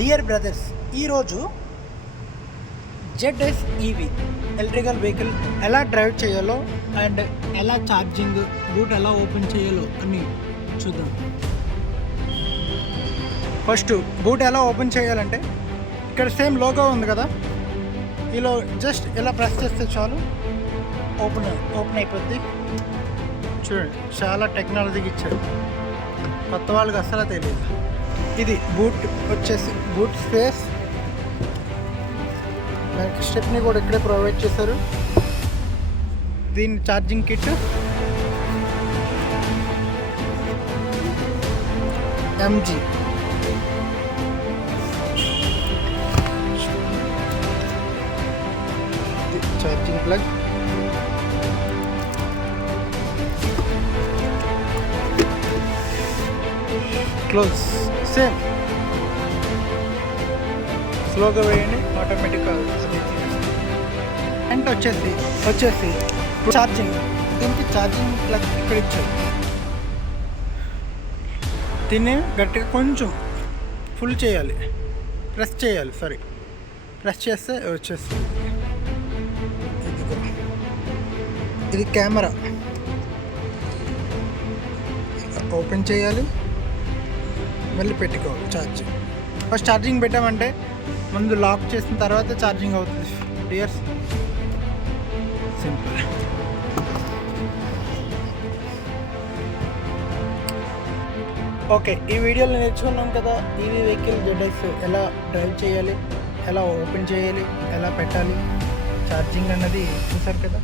Dear brothers, ఈరోజు ZS EV electrical vehicle ఎలా డ్రైవ్ చేయాలో అండ్ ఎలా ఛార్జింగ్ బూట్ ఎలా ఓపెన్ చేయాలో అని చూద్దాం. ఫస్ట్ బూట్ ఎలా ఓపెన్ చేయాలంటే ఇక్కడ సేమ్ లోగో ఉంది కదా, ఇలా జస్ట్ ఇలా ప్రెస్ చేస్తే చాలు ఓపెన్ అయిపోద్ది. చూడండి, చాలా టెక్నాలజీకి ఇచ్చారు, కొత్త వాళ్ళకి అసలు తెలియదు. ఇది బూట్ వచ్చేసి బూట్ స్పేస్, దానికి స్టెప్ని కూడా ఇక్కడే ప్రొవైడ్ చేశారు. దీని charging kit, MG charging plug, close same స్లోగా వేయండి, ఆటోమేటిక్గా అండ్ వచ్చేసి ఛార్జింగ్. దీనికి ఛార్జింగ్ ప్లగ్ ఇక్కడ ఇచ్చారు. దీన్ని గట్టిగా కొంచెం ఫుల్ చేయాలి, ప్రెస్ చేస్తే వచ్చేస్తుంది. ఇది కెమెరా, ఓపెన్ చేయాలి, మళ్ళీ పెట్టుకోవాలి ఛార్జింగ్. ఫస్ట్ ఛార్జింగ్ పెట్టామంటే ముందు లాక్ చేసిన తర్వాత ఛార్జింగ్ అవుతుంది. Dears, simple. ఓకే, ఈ వీడియోలో నేర్చుకున్నాం కదా ఈవీ వెహికల్ జెడ్ఎస్ ఎలా డ్రైవ్ చేయాలి, ఎలా ఓపెన్ చేయాలి, ఎలా పెట్టాలి, ఛార్జింగ్ అన్నది చూసారు కదా.